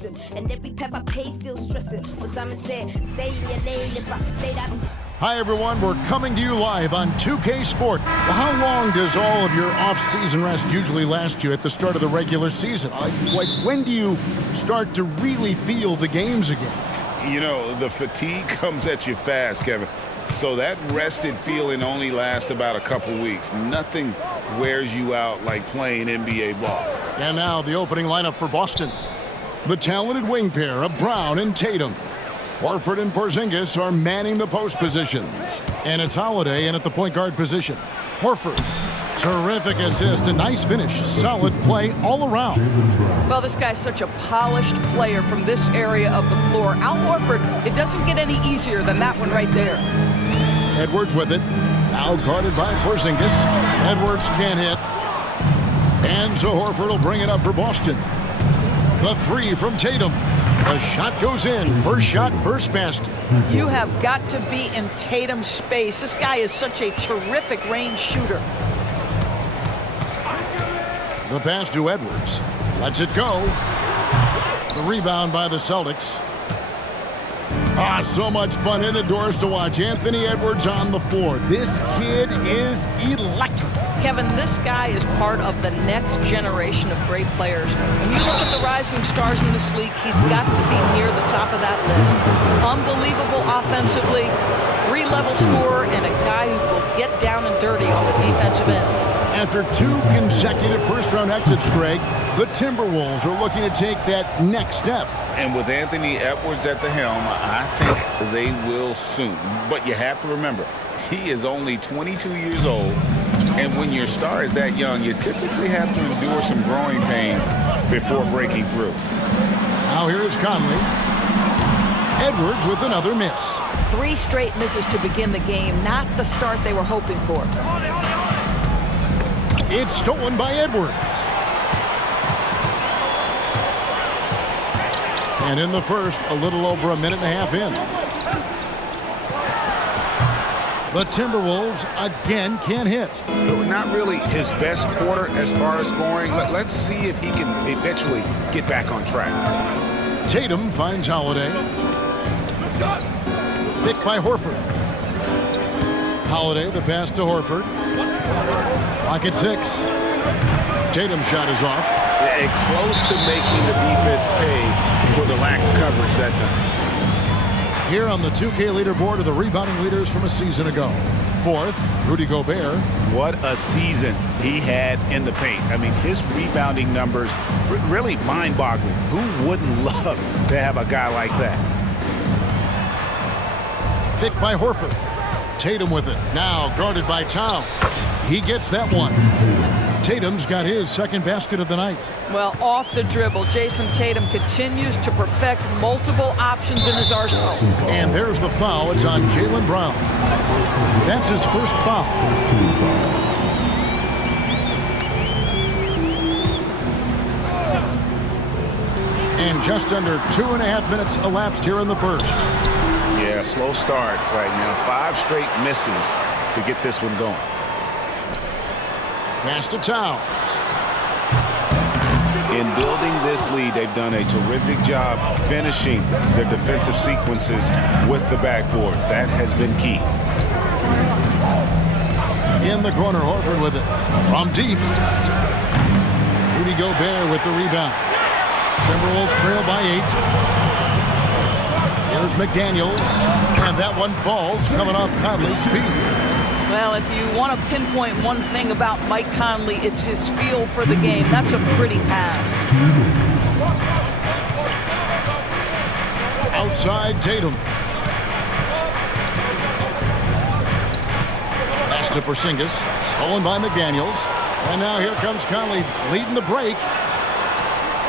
stressing. And every path I pay still stressing. What Simon said, stay in your lane. If I stayed out. Hi, everyone. We're coming to you live on 2K Sport. Well, how long does all of your off-season rest usually last you at the start of the regular season? Like, when do you start to really feel the games again? You know, the fatigue comes at you fast, Kevin. So that rested feeling only lasts about a couple weeks. Nothing wears you out like playing NBA ball. And now the opening lineup for Boston. The talented wing pair of Brown and Tatum. Horford and Porzingis are manning the post positions. And it's Holiday in at the point guard position. Horford. Terrific assist, a nice finish. Solid play all around. Well, this guy's such a polished player from this area of the floor. Al Horford, it doesn't get any easier than that one right there. Edwards with it. Now guarded by Porzingis. Edwards can't hit. And so Horford will bring it up for Boston. The three from Tatum. The shot goes in. First shot, first basket. You have got to be in Tatum's space. This guy is such a terrific range shooter. The pass to Edwards. Lets it go. The rebound by the Celtics. So much fun indoors to watch. Anthony Edwards on the floor. This kid is electric. Kevin, this guy is part of the next generation of great players. When you look at the rising stars in this league, he's got to be near the top of that list. Unbelievable offensively, three-level scorer, and a guy who will get down and dirty on the defensive end. After two consecutive first-round exits, Greg, the Timberwolves are looking to take that next step. And with Anthony Edwards at the helm, I think they will soon. But you have to remember, he is only 22 years old. And when your star is that young, you typically have to endure some growing pains before breaking through. Now here's Conley. Edwards with another miss. 3 straight misses to begin the game. Not the start they were hoping for. It's stolen by Edwards. And in the first, a little over a minute and a half in. The Timberwolves again can't hit. Not really his best quarter as far as scoring. Let's see if he can eventually get back on track. Tatum finds Holiday. Picked by Horford. Holiday, the pass to Horford. Lock at 6. Tatum's shot is off. And close to making the defense pay for the lax coverage that time. Here on the 2K leaderboard are the rebounding leaders from a season ago. 4th, Rudy Gobert. What a season he had in the paint. I mean, his rebounding numbers really mind-boggling. Who wouldn't love to have a guy like that? Picked by Horford. Tatum with it. Now guarded by Towns. He gets that one. Tatum's got his second basket of the night. Well, off the dribble, Jason Tatum continues to perfect multiple options in his arsenal. And there's the foul. It's on Jaylen Brown. That's his first foul. And just under 2.5 minutes elapsed here in the first. Yeah, slow start right now. 5 straight misses to get this one going. Pass to Towns. In building this lead, they've done a terrific job finishing their defensive sequences with the backboard. That has been key. In the corner, Horford with it. From deep. Rudy Gobert with the rebound. Timberwolves trail by 8. Here's McDaniels. And that one falls coming off Conley's feet. Well, if you want to pinpoint one thing about Mike Conley, it's his feel for the game. That's a pretty pass. Outside Tatum. Pass to Porzingis. Stolen by McDaniels. And now here comes Conley leading the break.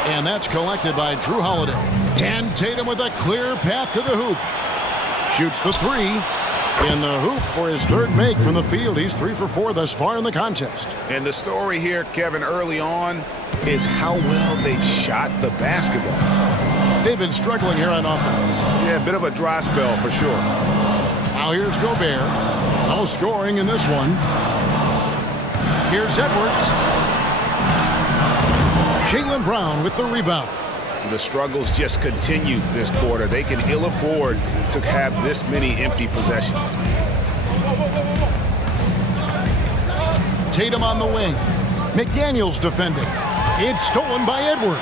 And that's collected by Drew Holiday. And Tatum with a clear path to the hoop. Shoots the 3. In the hoop for his third make from the field. He's 3 for 4 thus far in the contest. And the story here, Kevin, early on is how well they've shot the basketball. They've been struggling here on offense. Yeah, a bit of a dry spell for sure. Now here's Gobert. No scoring in this one. Here's Edwards. Jaylen Brown with the rebound. the struggles just continue this quarter. They can ill afford to have this many empty possessions. Tatum on the wing. McDaniels defending. It's stolen by Edwards.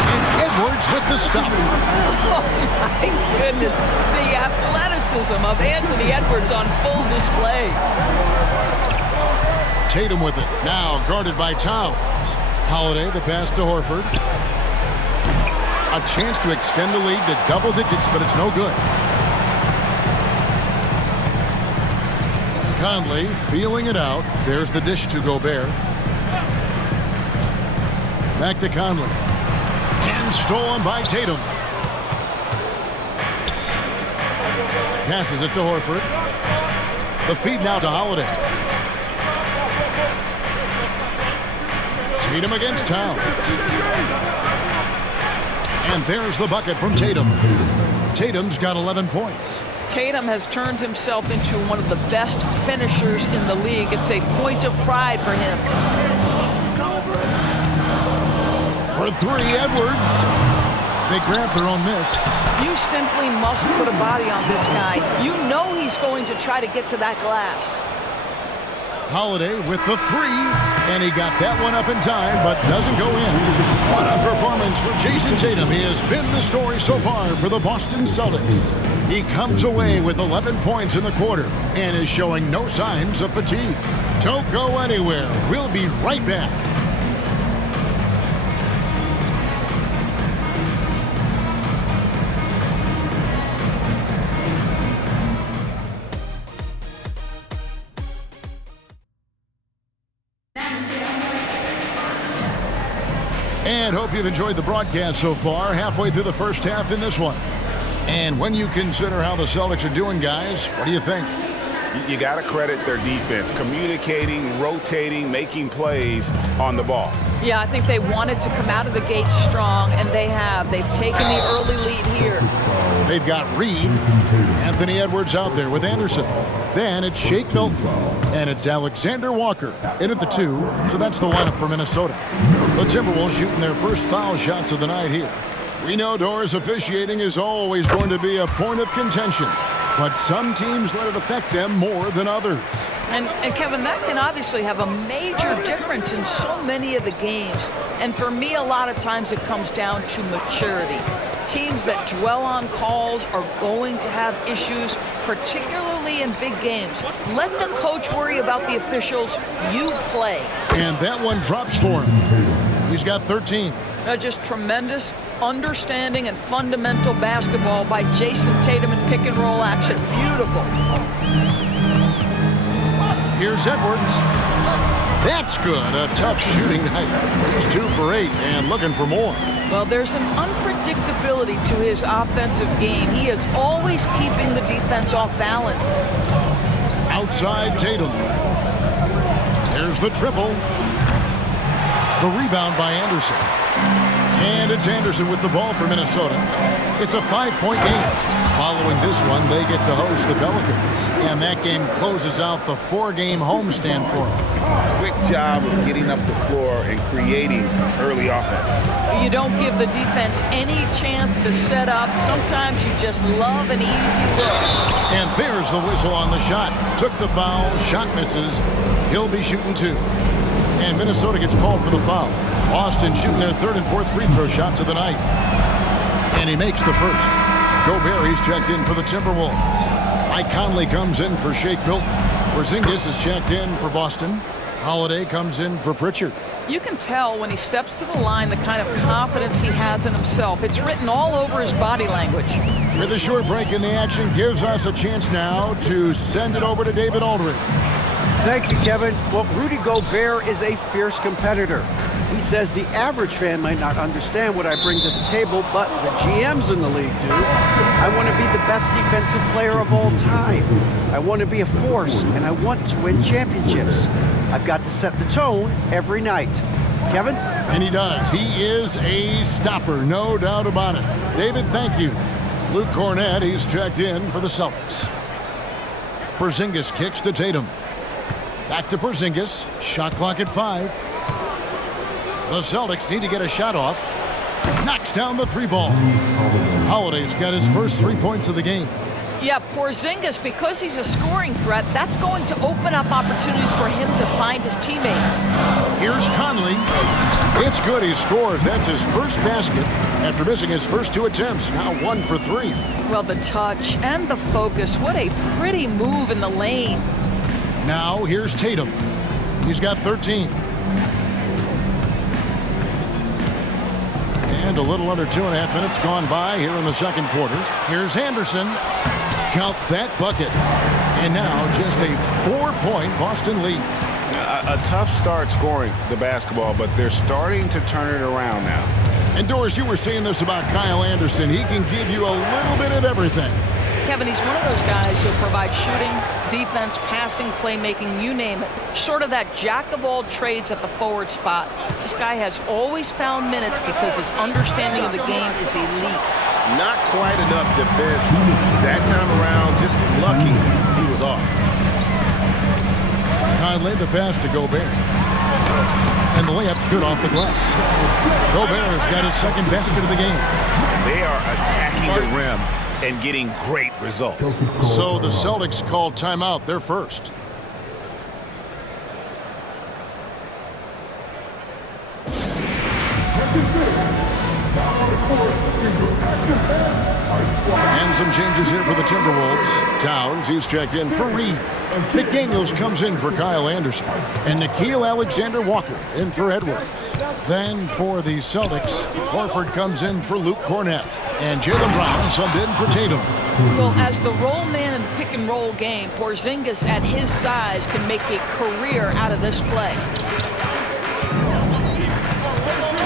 And Edwards with the stop. Oh, my goodness. The athleticism of Anthony Edwards on full display. Tatum with it. Now guarded by Towns. Holiday, the pass to Horford. A chance to extend the lead to double digits, but it's no good. Conley feeling it out. There's the dish to Gobert. Back to Conley. And stolen by Tatum. Passes it to Horford. The feed now to Holiday. Tatum against Towns. And there's the bucket from Tatum. Tatum's got 11 points. Tatum has turned himself into one of the best finishers in the league. It's a point of pride for him. For three, Edwards. They grab their own miss. You simply must put a body on this guy. You know he's going to try to get to that glass. Holiday with the three, and he got that one up in time, but doesn't go in. What a performance for Jason Tatum. He has been the story so far for the Boston Celtics. He comes away with 11 points in the quarter and is showing no signs of fatigue. Don't go anywhere. We'll be right back. And hope you've enjoyed the broadcast so far. Halfway through the first half in this one. And when you consider how the Celtics are doing, guys, what do you think? You got to credit their defense, communicating, rotating, making plays on the ball. Yeah, I think they wanted to come out of the gate strong, and they have. They've taken the early lead here. They've got Reed, Anthony Edwards out there with Anderson. Then it's Shake Milton, and it's Alexander Walker in at the 2, so that's the lineup for Minnesota. The Timberwolves shooting their first foul shots of the night here. We know Doris officiating is always going to be a point of contention, but some teams let it affect them more than others. And Kevin, that can obviously have a major difference in so many of the games. And for me, a lot of times it comes down to maturity. Teams that dwell on calls are going to have issues, particularly in big games. Let the coach worry about the officials. You play. And that one drops for him. He's got 13. Just tremendous understanding and fundamental basketball by Jason Tatum in pick and roll action. Beautiful. Here's Edwards. That's good. A tough shooting night. He's 2 for 8 and looking for more. Well, there's an unpredictability to his offensive game. He is always keeping the defense off balance. Outside Tatum. There's the triple. The rebound by Anderson. And it's Anderson with the ball for Minnesota. It's a 5-point game. Following this one, they get to host the Pelicans. And that game closes out the 4-game homestand for them. Quick job of getting up the floor and creating early offense. You don't give the defense any chance to set up. Sometimes you just love an easy look. And there's the whistle on the shot. Took the foul, shot misses. He'll be shooting 2. And Minnesota gets called for the foul. Boston shooting their 3rd and 4th free throw shots of the night. And he makes the first. Gobert, he's checked in for the Timberwolves. Mike Conley comes in for Shake Milton. Porzingis is checked in for Boston. Holiday comes in for Pritchard. You can tell when he steps to the line the kind of confidence he has in himself. It's written all over his body language. With a short break in the action, gives us a chance now to send it over to David Aldridge. Thank you, Kevin. Well, Rudy Gobert is a fierce competitor. He says the average fan might not understand what I bring to the table, but the GMs in the league do. I want to be the best defensive player of all time. I want to be a force, and I want to win championships. I've got to set the tone every night. Kevin? And he does. He is a stopper, no doubt about it. David, thank you. Luke Cornett, he's checked in for the Celtics. Porzingis kicks to Tatum. Back to Porzingis. Shot clock at 5. The Celtics need to get a shot off. Knocks down the three ball. Holiday's got his first 3 points of the game. Yeah, Porzingis, because he's a scoring threat, that's going to open up opportunities for him to find his teammates. Here's Conley. It's good. He scores. That's his first basket after missing his first 2 attempts. Now 1 for 3. Well, the touch and the focus. What a pretty move in the lane. Now here's Tatum. He's got 13. And a little under 2.5 minutes gone by here in the second quarter. Here's Anderson. Count that bucket. And now just a 4-point Boston lead. A tough start scoring the basketball, but they're starting to turn it around now. And Doris, you were saying this about Kyle Anderson. He can give you a little bit of everything. Kevin, he's one of those guys who'll provide shooting, defense, passing, playmaking, you name it. Sort of that jack of all trades at the forward spot. This guy has always found minutes because his understanding of the game is elite. Not quite enough defense that time around. Just lucky he was off. Conley, the pass to Gobert. And the layup's good off the glass. Gobert's got his second basket of the game. They are attacking the rim and getting great results. So the Celtics called timeout, their first. And some changes here for the Timberwolves. Towns, he's checked in for Reed. McDaniels comes in for Kyle Anderson. And Nickeil Alexander-Walker in for Edwards. Then for the Celtics, Horford comes in for Luke Cornett. And Jaylen Brown subbed in for Tatum. Well, as the roll man in the pick-and-roll game, Porzingis at his size can make a career out of this play.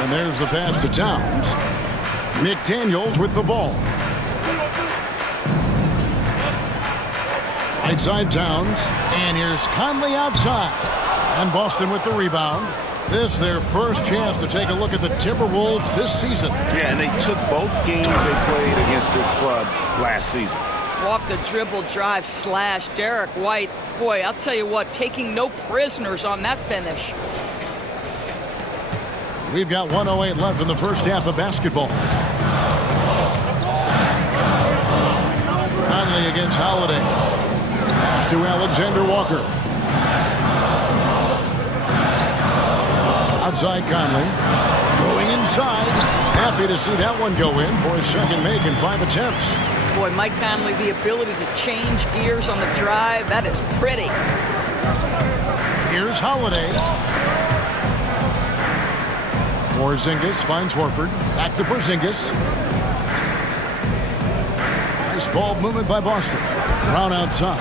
And there's the pass to Towns. McDaniels with the ball. Right side Towns. And here's Conley outside. And Boston with the rebound. This their first chance to take a look at the Timberwolves this season. Yeah, and they took both games they played against this club last season. Off the dribble drive slash. Derek White. Boy, I'll tell you what, taking no prisoners on that finish. We've got 1:08 left in the first half of basketball. Conley against Holiday. Pass to Alexander-Walker. Outside Conley. Going inside. Happy to see that one go in for his second make in 5 attempts. Boy, Mike Conley, the ability to change gears on the drive, that is pretty. Here's Holiday. Porzingis finds Horford. Back to Porzingis. Nice ball movement by Boston. Brown outside.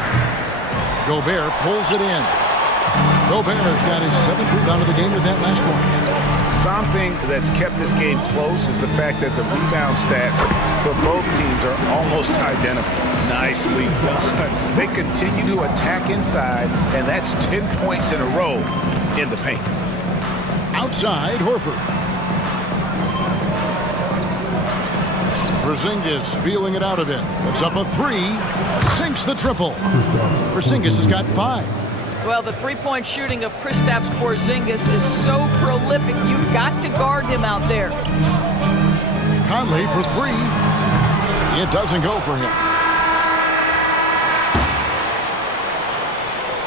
Gobert pulls it in. Gobert's got his 7th rebound of the game with that last one. Something that's kept this game close is the fact that the rebound stats for both teams are almost identical. Nicely done. They continue to attack inside, and that's 10 points in a row in the paint. Outside, Horford. Porzingis feeling it out a bit. Puts up a 3. Sinks the triple. Porzingis has got 5. Well, the three-point shooting of Kristaps Porzingis is so prolific, you've got to guard him out there. Conley for 3. It doesn't go for him.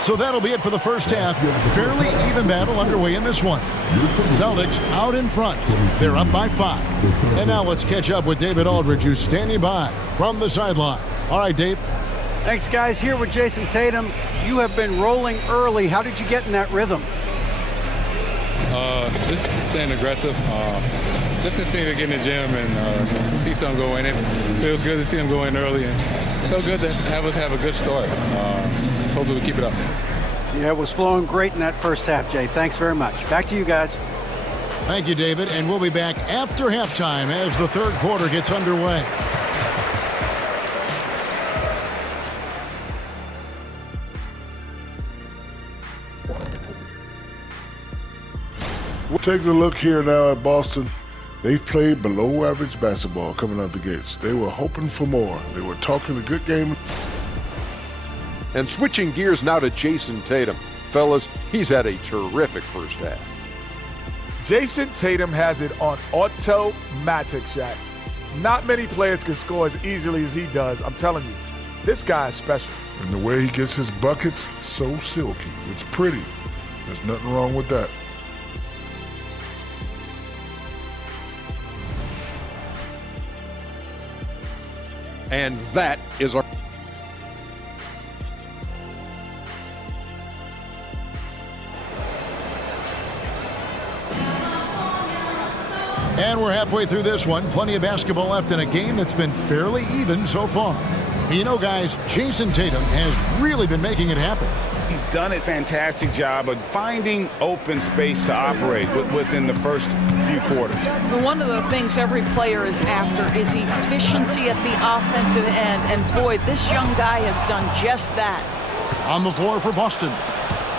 So that'll be it for the first half. Fairly even battle underway in this one. Celtics out in front. They're up by 5. And now let's catch up with David Aldridge, who's standing by from the sideline. All right, Dave. Thanks, guys. Here with Jason Tatum. You have been rolling early. How did you get in that rhythm? Just staying aggressive. Just continue to get in the gym and see some go in. It feels good to see them go in early, and it feels good to have us have a good start. Hopefully we keep it up. Yeah, it was flowing great in that first half, Jay. Thanks very much. Back to you guys. Thank you, David. And we'll be back after halftime as the third quarter gets underway. We're taking a look here now at Boston. They've played below average basketball coming out the gates. They were hoping for more. They were talking a good game. And switching gears now to Jason Tatum. Fellas, he's had a terrific first half. Jason Tatum has it on automatic, Shaq. Not many players can score as easily as he does. I'm telling you, this guy is special. And the way he gets his buckets, so silky. It's pretty. There's nothing wrong with that. And that is our... And we're halfway through this one. Plenty of basketball left in a game that's been fairly even so far. You know, guys, Jason Tatum has really been making it happen. He's done a fantastic job of finding open space to operate within the first few quarters. One of the things every player is after is efficiency at the offensive end. And boy, this young guy has done just that. On the floor for Boston,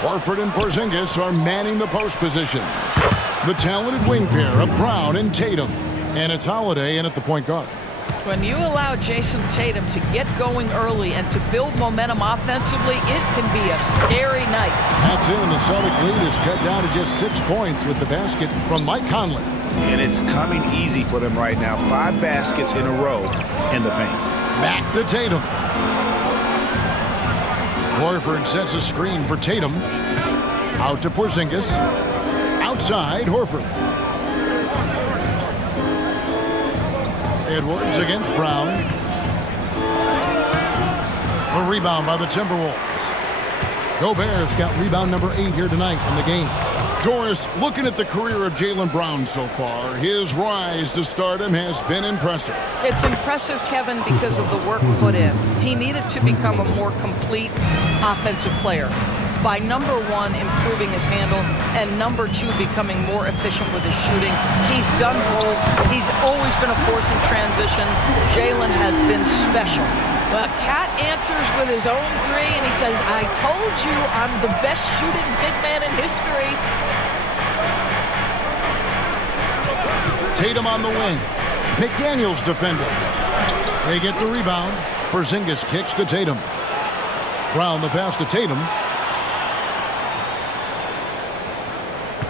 Horford and Porzingis are manning the post position. The talented wing pair of Brown and Tatum. And it's Holiday in at the point guard. When you allow Jason Tatum to get going early and to build momentum offensively, it can be a scary night. That's it, and the Celtic lead is cut down to just 6 points with the basket from Mike Conley. And it's coming easy for them right now. 5 baskets in a row in the paint. Back to Tatum. Horford sets a screen for Tatum. Out to Porzingis. Outside, Horford. Edwards against Brown. A rebound by the Timberwolves. Gobert's got rebound number 8 here tonight in the game. Doris, looking at the career of Jaylen Brown so far, his rise to stardom has been impressive. It's impressive, Kevin, because of the work put in. He needed to become a more complete offensive player by, number 1, improving his handle, and number 2, becoming more efficient with his shooting. He's done both. He's always been a force in transition. Jaylen has been special. Well, Cat answers with his own 3, and he says, I told you I'm the best shooting big man in history. Tatum on the wing. McDaniels defending. They get the rebound. Porzingis kicks to Tatum. Brown the pass to Tatum.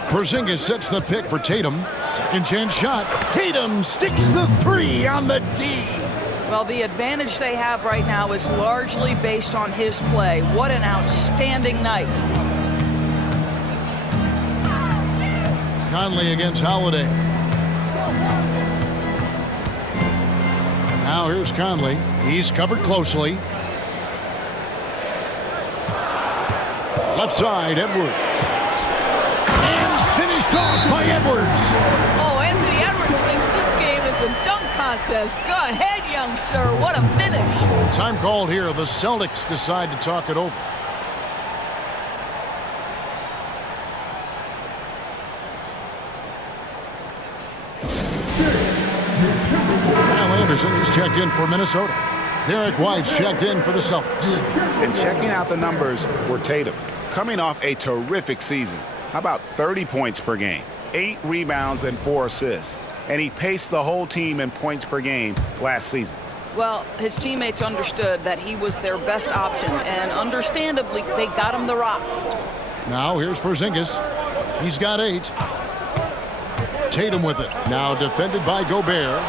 Porzingis sets the pick for Tatum. Second chance shot. Tatum sticks the 3 on the D. Well, the advantage they have right now is largely based on his play. What an outstanding night. Conley against Holiday. Now here's Conley. He's covered closely. Left side, Edwards. And finished off by Edwards. Oh, Anthony Edwards thinks this game is a dunk contest. Go ahead, young sir. What a finish. Time called here. The Celtics decide to talk it over. Kyle Anderson is checked in for Minnesota. Derek White's checked in for the Celtics. And checking out the numbers for Tatum. Coming off a terrific season. How about 30 points per game, 8 rebounds, and 4 assists? And he paced the whole team in points per game last season. Well, his teammates understood that he was their best option, and understandably, they got him the rock. Now here's Porzingis. He's got 8. Tatum with it. Now defended by Gobert.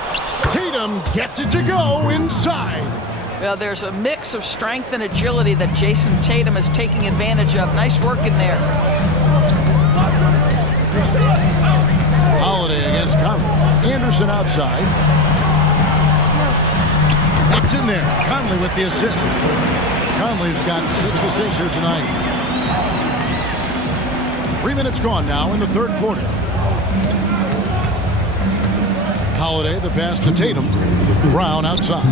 Tatum gets it to go inside. Well, there's a mix of strength and agility that Jason Tatum is taking advantage of. Nice work in there. Holiday against Conley. Anderson outside. That's in there. Conley with the assist. Conley's got 6 assists here tonight. 3 minutes gone now in the third quarter. Holiday, the pass to Tatum. Brown outside.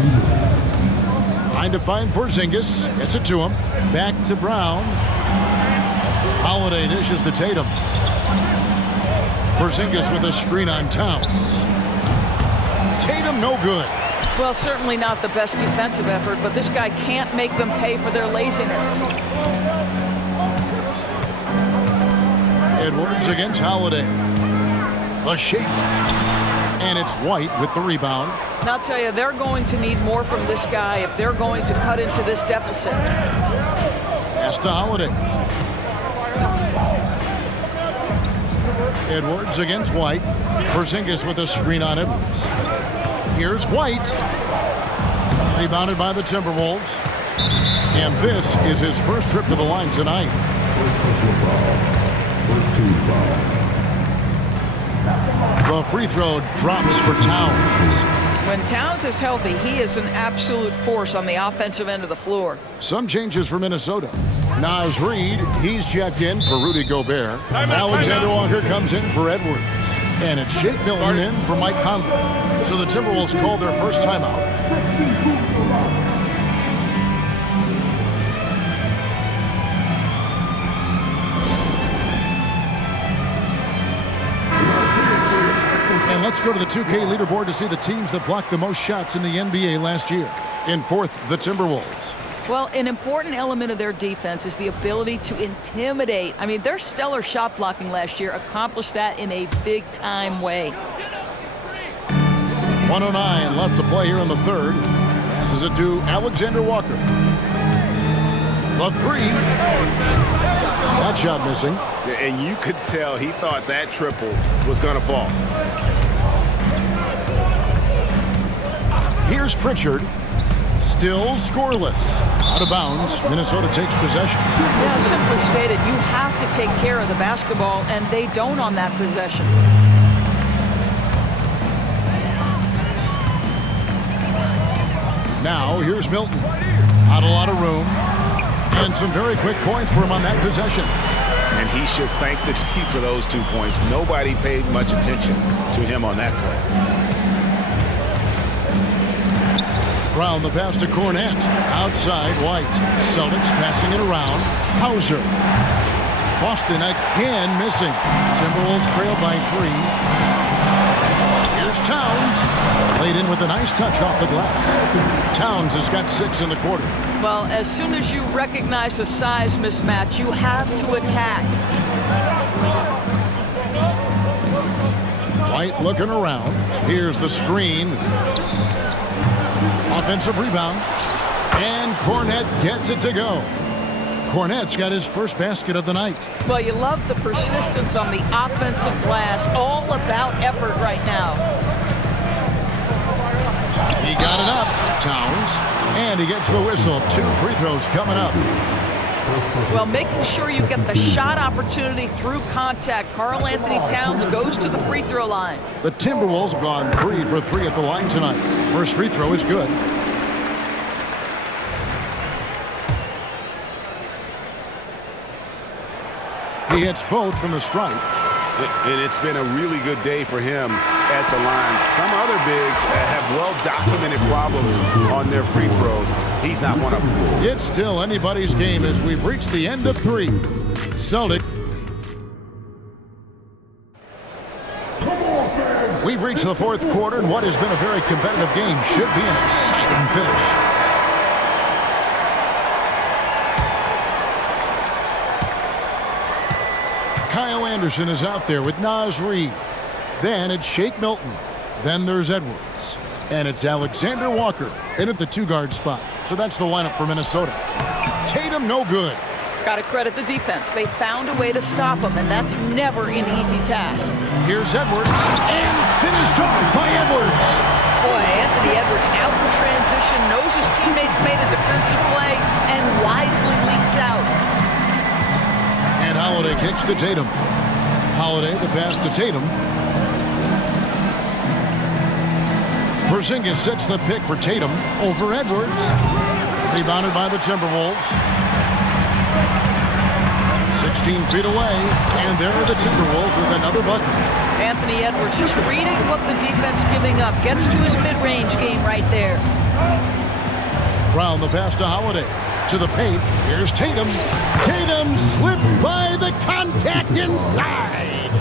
Trying to find Porzingis. Gets it to him. Back to Brown. Holiday dishes to Tatum. Porzingis with a screen on Towns. Tatum no good. Well, certainly not the best defensive effort, but this guy can't make them pay for their laziness. Edwards against Holiday. A shake. And it's White with the rebound. And I'll tell you, they're going to need more from this guy if they're going to cut into this deficit. Pass to Holiday. Edwards against White. Porzingis with a screen on Edwards. Here's White. Rebounded by the Timberwolves. And this is his first trip to the line tonight. The free throw drops for Towns. When Towns is healthy, he is an absolute force on the offensive end of the floor. Some changes for Minnesota. Naz Reid, he's checked in for Rudy Gobert. Alexander Walker comes in for Edwards. And it's Shake Milton in for Mike Conley. So the Timberwolves called their first timeout. And let's go to the 2K leaderboard to see the teams that blocked the most shots in the NBA last year. In fourth, the Timberwolves. Well, an important element of their defense is the ability to intimidate. I mean, their stellar shot blocking last year accomplished that in a big-time way. 1:09 left to play here in the third. Passes it to Alexander Walker. The three. That shot missing. And you could tell he thought that triple was going to fall. Here's Pritchard. Still scoreless. Out of bounds. Minnesota takes possession. Yeah, simply stated, you have to take care of the basketball, and they don't on that possession. Now, here's Milton. Not a lot of room. And some very quick points for him on that possession. And he should thank the team for those 2 points. Nobody paid much attention to him on that play. Brown the pass to Cornette. Outside, White. Celtics passing it around. Hauser. Boston again missing. Timberwolves trail by 3. Here's Towns. Laid in with a nice touch off the glass. Towns has got 6 in the quarter. Well, as soon as you recognize the size mismatch, you have to attack. White looking around. Here's the screen. Offensive rebound. And Cornette gets it to go. Cornette's got his first basket of the night. Well, you love the persistence on the offensive glass. All about effort right now. He got it up. Towns. And he gets the whistle. 2 free throws coming up. Well, making sure you get the shot opportunity through contact. Karl Anthony Towns goes to the free throw line. The Timberwolves have gone 3 for 3 at the line tonight. First free throw is good. He hits both from the stripe. And it's been a really good day for him at the line. Some other bigs have well-documented problems on their free throws. He's not one of them. It's still anybody's game as we've reached the end of 3. Celtic. We've reached the fourth quarter, and what has been a very competitive game should be an exciting finish. Kyle Anderson is out there with Naz Reid. Then it's Shake Milton. Then there's Edwards. And it's Alexander Walker in at the 2-guard spot. So that's the lineup for Minnesota. Tatum, no good. Got to credit the defense. They found a way to stop him, and that's never an easy task. Here's Edwards. And finished off by Edwards. Boy, Anthony Edwards out in transition, knows his teammates made a defensive play, and wisely leaks out. And Holiday kicks to Tatum. Holiday, the pass to Tatum. Porzingis sets the pick for Tatum over Edwards. Rebounded by the Timberwolves. 16 feet away, and there are the Timberwolves with another bucket. Anthony Edwards just reading what the defense giving up. Gets to his mid-range game right there. Brown the pass to Holiday. To the paint. Here's Tatum. Tatum slips by the contact inside.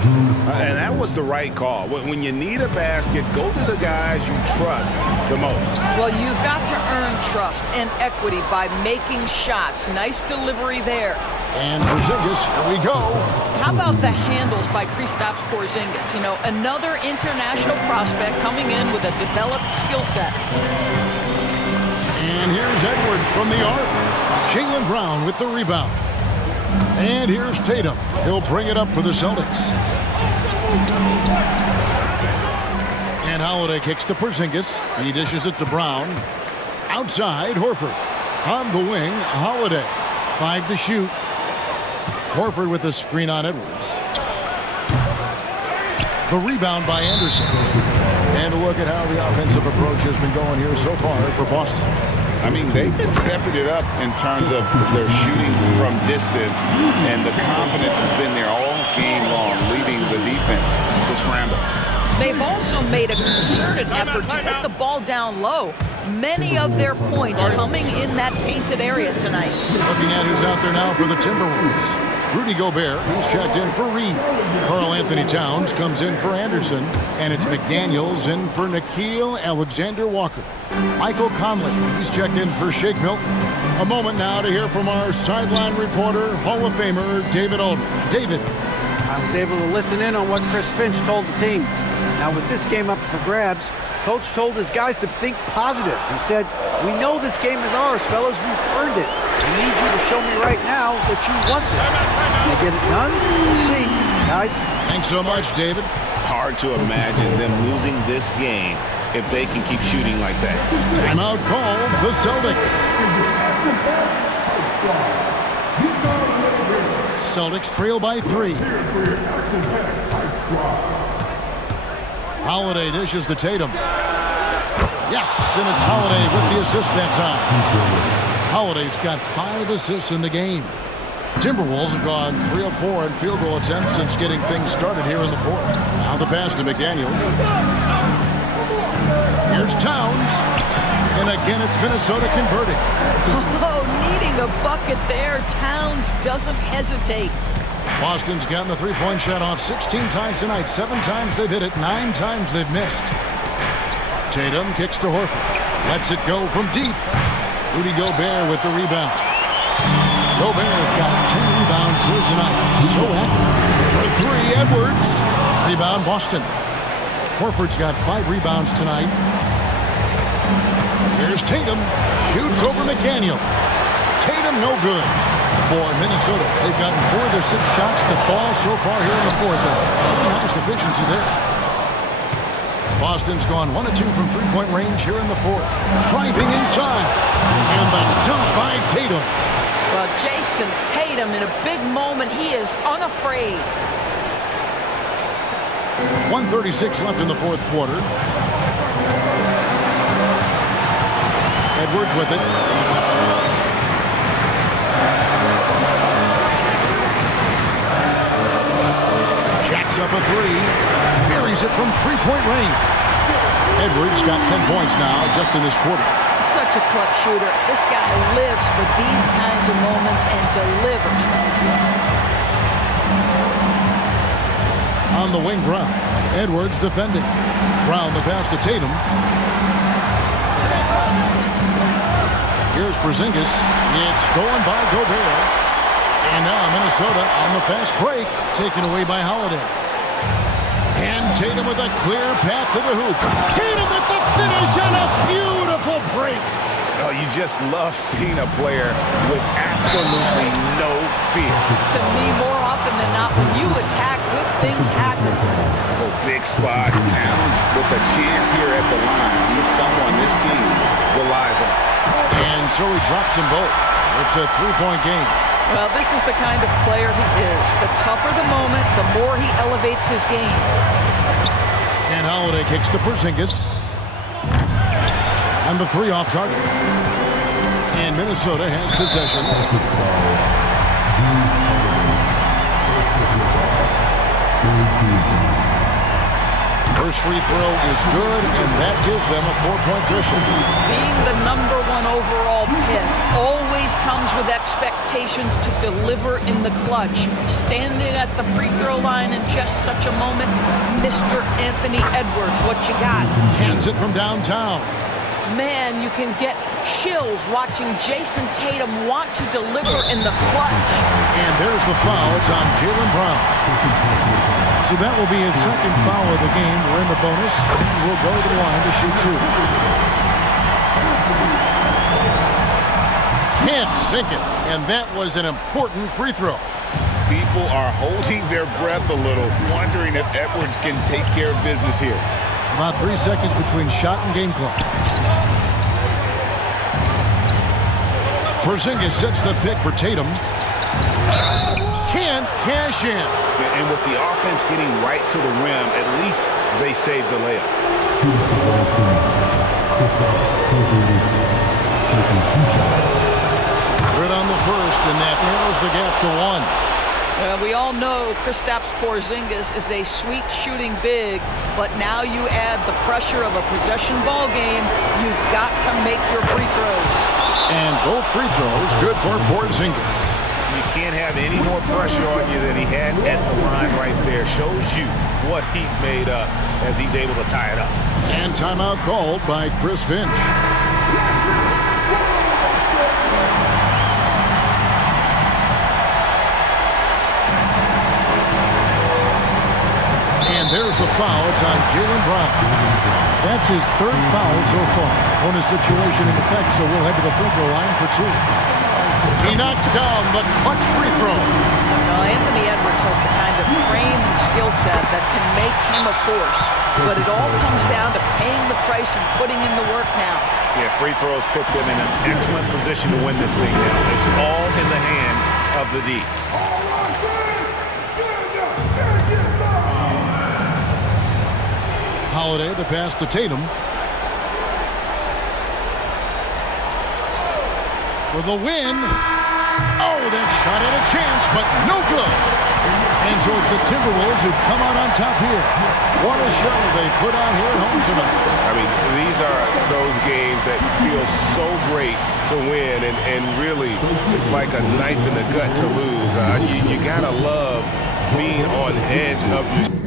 And that was the right call. When you need a basket, go to the guys you trust the most. Well, you've got to earn trust and equity by making shots. Nice delivery there. And Porzingis, here we go. How about the handles by Kristaps Porzingis? You know, another international prospect coming in with a developed skill set. And here's Edwards from the arc. Jaylen Brown with the rebound. And here's Tatum. He'll bring it up for the Celtics. And Holiday kicks to Porzingis. He dishes it to Brown. Outside, Horford. On the wing, Holiday. 5 to shoot. Horford with the screen on Edwards. The rebound by Anderson. And a look at how the offensive approach has been going here so far for Boston. I mean, they've been stepping it up in terms of their shooting from distance, and the confidence has been there all game long, leaving the defense to scramble. They've also made a concerted effort to get the ball down low. Many of their points coming in that painted area tonight. Looking at who's out there now for the Timberwolves. Rudy Gobert, who's checked in for Reed. Karl Anthony Towns comes in for Anderson. And it's McDaniels in for Nickeil Alexander-Walker. Michael Conley, he's checked in for Shake Milton. A moment now to hear from our sideline reporter, Hall of Famer David Aldridge. David. I was able to listen in on what Chris Finch told the team. Now with this game up for grabs, Coach told his guys to think positive. He said, "We know this game is ours, fellas. We've earned it. I need you to show me right now that you want this." Can they get it done? We'll see, guys. Thanks so much, David. Hard to imagine them losing this game if they can keep shooting like that. Timeout called the Celtics. Celtics trail by 3. Holiday dishes to Tatum. Yes, and it's Holiday with the assist that time. Holiday's got 5 assists in the game. Timberwolves have gone 3 of 4 in field goal attempts since getting things started here in the 4th. Now the pass to McDaniels. Here's Towns. And again, it's Minnesota converting. Oh, needing a bucket there. Towns doesn't hesitate. Boston's gotten the three-point shot off 16 times tonight. 7 times they've hit it. 9 times they've missed. Tatum kicks to Horford. Lets it go from deep. Rudy Gobert with the rebound. Gobert has got 10 rebounds here tonight. So active. For 3, Edwards. Rebound, Boston. Horford's got 5 rebounds tonight. Here's Tatum. Shoots over McDaniel. Tatum no good. For Minnesota, they've gotten 4 of their 6 shots to fall so far here in the 4th. Pretty nice efficiency there. Boston's gone 1 of 2 from three-point range here in the 4th. Driving inside. And the dunk by Tatum. Well, Jason Tatum, in a big moment, he is unafraid. 1:36 left in the 4th quarter. Edwards with it. Jacks up a 3. Buries it from three-point range. Edwards got 10 points now just in this quarter. Such a clutch shooter. This guy lives for these kinds of moments and delivers. On the wing, Brown. Edwards defending. Brown the pass to Tatum. Here's Porzingis. It's stolen by Gobert. And now Minnesota on the fast break, taken away by Holiday. And Tatum with a clear path to the hoop. Tatum with the finish on a beautiful break. Oh, you just love seeing a player with absolutely no fear. To me, more often than not, when you attack, good things happen. Oh, big spot. Towns with a chance here at the line. He's someone this team relies on. And so he drops them both. It's a three-point game. Well, this is the kind of player he is. The tougher the moment, the more he elevates his game. And Holiday kicks to Porzingis. And the 3 off target. And Minnesota has possession. First free throw is good, and that gives them a 4-point cushion. Being the #1 overall pick always comes with expectations to deliver in the clutch. Standing at the free throw line in just such a moment, Mr. Anthony Edwards, what you got? Hands it from downtown. Man, you can get chills watching Jason Tatum want to deliver in the clutch. And there's the foul. It's on Jaylen Brown. So that will be his second foul of the game. We're in the bonus, and we'll go to the line to shoot 2. Can't sink it, and that was an important free throw. People are holding their breath a little, wondering if Edwards can take care of business here. About 3 seconds between shot and game clock. Porzingis sets the pick for Tatum. Can't cash in. And with the offense getting right to the rim, at least they saved the layup. Good on the first, and that narrows the gap to 1. We all know Kristaps Porzingis is a sweet shooting big, but now you add the pressure of a possession ball game. You've got to make your free throws. And both free throws good for Porzingis. You can't have any more pressure on you than he had at the line right there. Shows you what he's made up as he's able to tie it up. And timeout called by Chris Finch. And there's the foul. It's on Jaylen Brown. That's his third foul so far. Bonus situation in effect, so we'll head to the free throw line for 2. He knocks down the clutch free throw. Now, Anthony Edwards has the kind of frame and skill set that can make him a force. But it all comes down to paying the price and putting in the work now. Yeah, free throws put them in an excellent position to win this thing now. It's all in the hands of the D. Holiday, the pass to Tatum. For the win. Oh, that shot had a chance, but no good. And so it's the Timberwolves who come out on top here. What a show they put on here at home tonight. I mean, these are those games that feel so great to win, and really, it's like a knife in the gut to lose. You gotta love being on edge of your